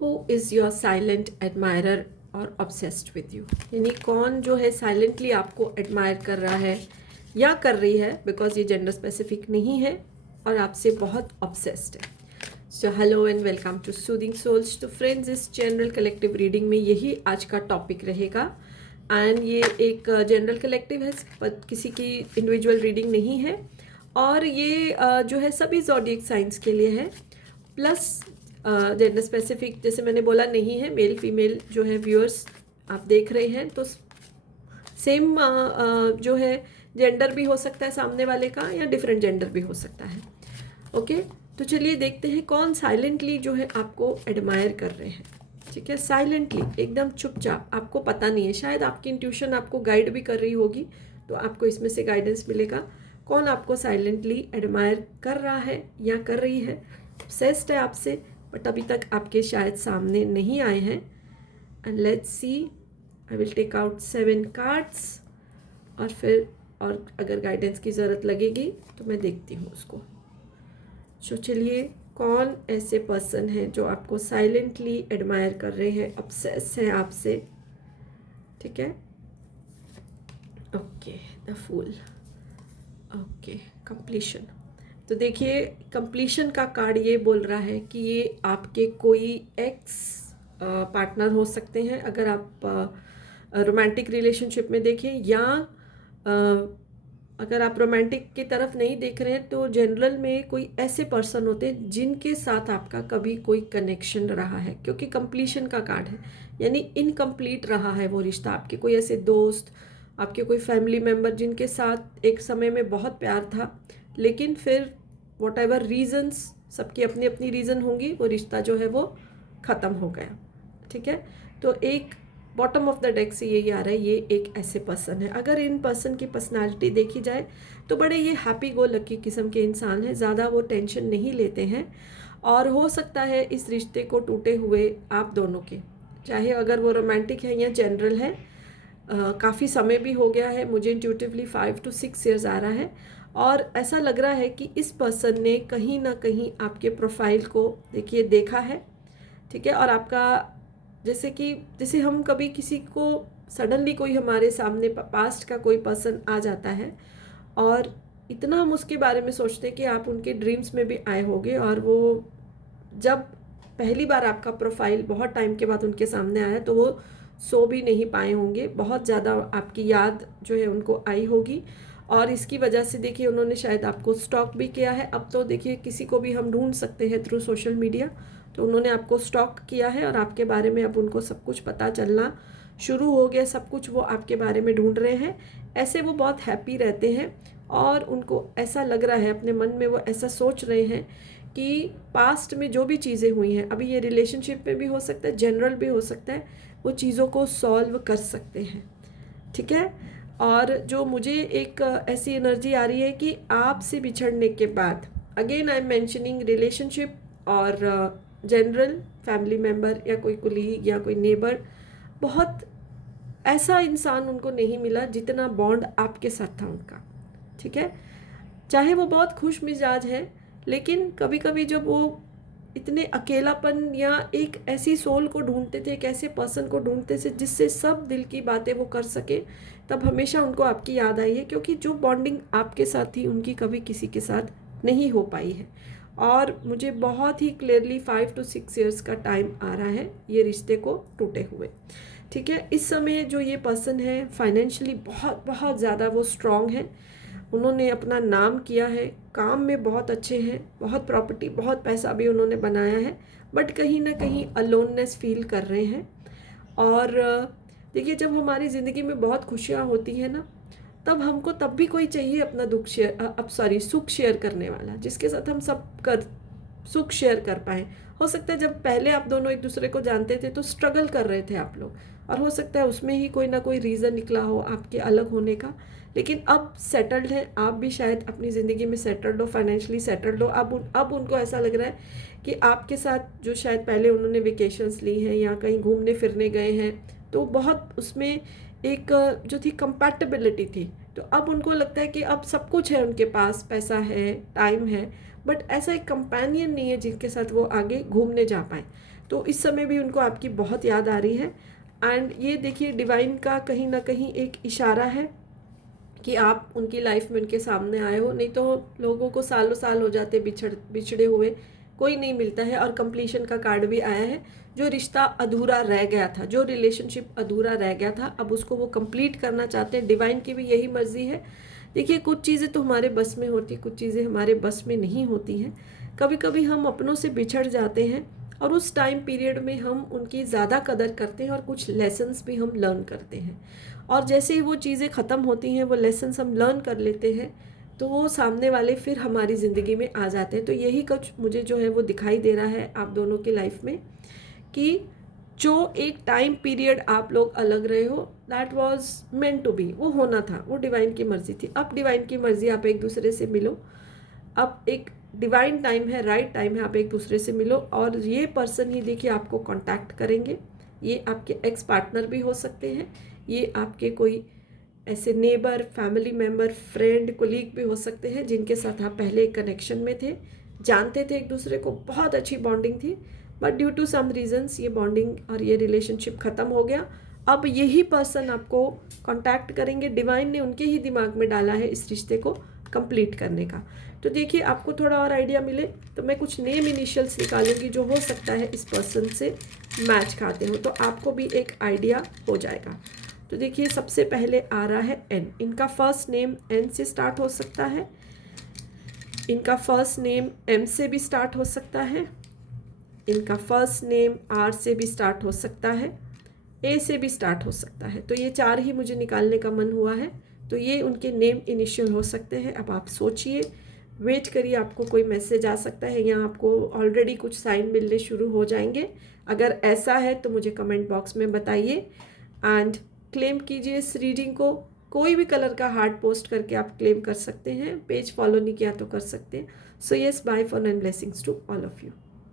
Who is your silent admirer और obsessed with you, यानी कौन जो है साइलेंटली आपको एडमायर कर रहा है या कर रही है, बिकॉज ये जेंडर स्पेसिफिक नहीं है, और आपसे बहुत ऑब्सेस्ड है. So hello and welcome to soothing souls. तो फ्रेंड्स, इस जनरल कलेक्टिव रीडिंग में यही आज का टॉपिक रहेगा. एंड ये एक जनरल कलेक्टिव है, पर किसी की इंडिविजुअल रीडिंग नहीं है. और ये जो है सभी ज़ोडिएक साइंस के लिए है. प्लस जेंडर स्पेसिफिक जैसे मैंने बोला नहीं है. मेल फीमेल जो है व्यूअर्स आप देख रहे हैं, तो सेम जो है जेंडर भी हो सकता है सामने वाले का, या डिफरेंट जेंडर भी हो सकता है. ओके, तो चलिए देखते हैं कौन साइलेंटली जो है आपको एडमायर कर रहे हैं. ठीक है, साइलेंटली, एकदम चुपचाप, आपको पता नहीं है. शायद आपकी इंट्यूशन आपको गाइड भी कर रही होगी, तो आपको इसमें से गाइडेंस मिलेगा. कौन आपको साइलेंटली एडमायर कर रहा है या कर रही है, ऑब्सेस्ड है आपसे, बट अभी तक आपके शायद सामने नहीं आए हैं. And let's see, I will take out 7 cards, और फिर और अगर गाइडेंस की ज़रूरत लगेगी तो मैं देखती हूँ उसको. तो चलिए, कौन ऐसे पर्सन है जो आपको साइलेंटली एडमायर कर रहे हैं, ऑब्सेस है आपसे. ठीक है, okay, the fool. Okay, completion. तो देखिए, कंप्लीशन का कार्ड ये बोल रहा है कि ये आपके कोई एक्स पार्टनर हो सकते हैं, अगर आप रोमांटिक रिलेशनशिप में देखें, या अगर आप रोमांटिक की तरफ नहीं देख रहे हैं तो जनरल में कोई ऐसे पर्सन होते हैं जिनके साथ आपका कभी कोई कनेक्शन रहा है, क्योंकि कंप्लीशन का कार्ड है, यानी इनकम्प्लीट रहा है वो रिश्ता. आपके कोई ऐसे दोस्त, आपके कोई फैमिली मेम्बर जिनके साथ एक समय में बहुत प्यार था, लेकिन फिर वॉट एवर रीजन्स, सबकी अपनी अपनी रीज़न होंगी, वो रिश्ता जो है वो ख़त्म हो गया. ठीक है, तो एक बॉटम ऑफ द डेक से यही आ रहा है, ये एक ऐसे पर्सन है. अगर इन पर्सन की पर्सनालिटी देखी जाए तो बड़े ये हैप्पी गो लकी किस्म के इंसान हैं, ज़्यादा वो टेंशन नहीं लेते हैं. और हो सकता है इस रिश्ते को टूटे हुए आप दोनों के, चाहे अगर वो रोमांटिक है या जनरल है, काफ़ी समय भी हो गया है. मुझे इंट्यूटिवली 5 to 6 ईयर्स आ रहा है, और ऐसा लग रहा है कि इस पर्सन ने कहीं ना कहीं आपके प्रोफाइल को देखिए देखा है. ठीक है, और आपका जैसे हम कभी किसी को सडनली कोई हमारे सामने पास्ट का कोई पर्सन आ जाता है, और इतना हम उसके बारे में सोचते हैं कि आप उनके ड्रीम्स में भी आए होंगे, और वो जब पहली बार आपका प्रोफाइल बहुत टाइम के बाद उनके सामने आया तो वो सो भी नहीं पाए होंगे, बहुत ज़्यादा आपकी याद जो है उनको आई होगी. और इसकी वजह से देखिए उन्होंने शायद आपको स्टॉक भी किया है. अब तो देखिए किसी को भी हम ढूंढ सकते हैं थ्रू सोशल मीडिया, तो उन्होंने आपको स्टॉक किया है, और आपके बारे में अब उनको सब कुछ पता चलना शुरू हो गया. सब कुछ वो आपके बारे में ढूंढ रहे हैं. ऐसे वो बहुत हैप्पी रहते हैं, और उनको ऐसा लग रहा है, अपने मन में वो ऐसा सोच रहे हैं कि पास्ट में जो भी चीज़ें हुई हैं, अभी ये रिलेशनशिप में भी हो सकता है, जनरल भी हो सकता है, वो चीज़ों को सॉल्व कर सकते हैं. ठीक है, और जो मुझे एक ऐसी एनर्जी आ रही है कि आपसे बिछड़ने के बाद, again I am mentioning relationship और जनरल फैमिली मेम्बर या कोई कुलीग या कोई नेबर, बहुत ऐसा इंसान उनको नहीं मिला जितना बॉन्ड आपके साथ था उनका. ठीक है, चाहे वो बहुत खुश मिजाज है, लेकिन कभी कभी जब वो इतने अकेलापन या एक ऐसी सोल को ढूंढते थे, एक ऐसे पर्सन को ढूंढते थे जिससे सब दिल की बातें वो कर सके, तब हमेशा उनको आपकी याद आई है, क्योंकि जो बॉन्डिंग आपके साथ थी उनकी कभी किसी के साथ नहीं हो पाई है. और मुझे बहुत ही क्लियरली 5 to 6 ईयर्स का टाइम आ रहा है ये रिश्ते को टूटे हुए. ठीक है, इस समय जो ये पर्सन है फाइनेंशियली बहुत बहुत ज़्यादा वो स्ट्रॉन्ग है. उन्होंने अपना नाम किया है, काम में बहुत अच्छे हैं, बहुत प्रॉपर्टी, बहुत पैसा भी उन्होंने बनाया है, बट कहीं ना कहीं अलोननेस फील कर रहे हैं. और देखिए, जब हमारी ज़िंदगी में बहुत खुशियाँ होती हैं ना, तब हमको तब भी कोई चाहिए अपना सुख शेयर करने वाला, जिसके साथ हम सब कर सुख शेयर कर पाएँ. हो सकता है जब पहले आप दोनों एक दूसरे को जानते थे तो स्ट्रगल कर रहे थे आप लोग, और हो सकता है उसमें ही कोई ना कोई रीज़न निकला हो आपके अलग होने का, लेकिन अब सेटल्ड हैं आप भी, शायद अपनी ज़िंदगी में सेटल्ड हो, फाइनेंशियली सेटल्ड हो. अब उनको ऐसा लग रहा है कि आपके साथ जो शायद पहले उन्होंने वेकेशंस ली हैं या कहीं घूमने फिरने गए हैं, तो बहुत उसमें एक जो थी कंपैटिबिलिटी थी, तो अब उनको लगता है कि अब सब कुछ है उनके पास, पैसा है, टाइम है, बट ऐसा एक कंपेनियन नहीं है जिनके साथ वो आगे घूमने जा पाए। तो इस समय भी उनको आपकी बहुत याद आ रही है। एंड ये देखिए डिवाइन का कहीं ना कहीं एक इशारा है कि आप उनकी लाइफ में उनके सामने आए हो। नहीं तो लोगों को सालों साल हो जाते बिछड़े हुए, कोई नहीं मिलता है। और कंप्लीशन का कार्ड भी आया है, जो रिश्ता अधूरा रह गया था, जो रिलेशनशिप अधूरा रह गया था, अब उसको वो कंप्लीट करना चाहते हैं। डिवाइन की भी यही मर्जी है। देखिए कुछ चीज़ें तो हमारे बस में होती, कुछ चीज़ें हमारे बस में नहीं होती हैं। कभी कभी हम अपनों से बिछड़ जाते हैं और उस टाइम पीरियड में हम उनकी ज़्यादा कदर करते हैं और कुछ लेसन्स भी हम लर्न करते हैं। और जैसे ही वो चीज़ें ख़त्म होती हैं, वो लेसन्स हम लर्न कर लेते हैं, तो वो सामने वाले फिर हमारी ज़िंदगी में आ जाते हैं। तो यही कुछ मुझे जो है वो दिखाई दे रहा है आप दोनों की लाइफ में, कि जो एक टाइम पीरियड आप लोग अलग रहे हो, that was meant to be, वो होना था, वो डिवाइन की मर्जी थी। अब डिवाइन की मर्जी, आप एक दूसरे से मिलो। अब एक डिवाइन टाइम है, राइट टाइम है, आप एक दूसरे से मिलो। और ये पर्सन ही देखिए आपको कांटेक्ट करेंगे। ये आपके एक्स पार्टनर भी हो सकते हैं, ये आपके कोई ऐसे neighbour, family member, friend, colleague भी हो सकते हैं जिनके साथ आप पहले एक कनेक्शन में थे, जानते थे एक दूसरे को, बहुत अच्छी बॉन्डिंग थी। But due to some reasons ये बॉन्डिंग और ये रिलेशनशिप ख़त्म हो गया। अब यही पर्सन आपको कांटेक्ट करेंगे, डिवाइन ने उनके ही दिमाग में डाला है इस रिश्ते को कंप्लीट करने का। तो देखिए आपको थोड़ा और आइडिया मिले तो मैं कुछ नेम इनिशियल्स निकालूंगी जो हो सकता है इस पर्सन से मैच खाते हो, तो आपको भी एक आइडिया हो जाएगा। तो देखिए सबसे पहले आ रहा है एन। इनका फर्स्ट नेम एन से स्टार्ट हो सकता है, इनका फर्स्ट नेम एम से भी स्टार्ट हो सकता है, इनका फर्स्ट नेम आर से भी स्टार्ट हो सकता है, ए से भी स्टार्ट हो सकता है। तो ये चार ही मुझे निकालने का मन हुआ है, तो ये उनके नेम इनिशियल हो सकते हैं। अब आप सोचिए, वेट करिए, आपको कोई मैसेज आ सकता है या आपको ऑलरेडी कुछ साइन मिलने शुरू हो जाएंगे। अगर ऐसा है तो मुझे कमेंट बॉक्स में बताइए एंड क्लेम कीजिए इस रीडिंग को। कोई भी कलर का हार्ट पोस्ट करके आप क्लेम कर सकते हैं, पेज फॉलो नहीं किया तो कर सकते हैं। So yes, bye for and blessings to all of you.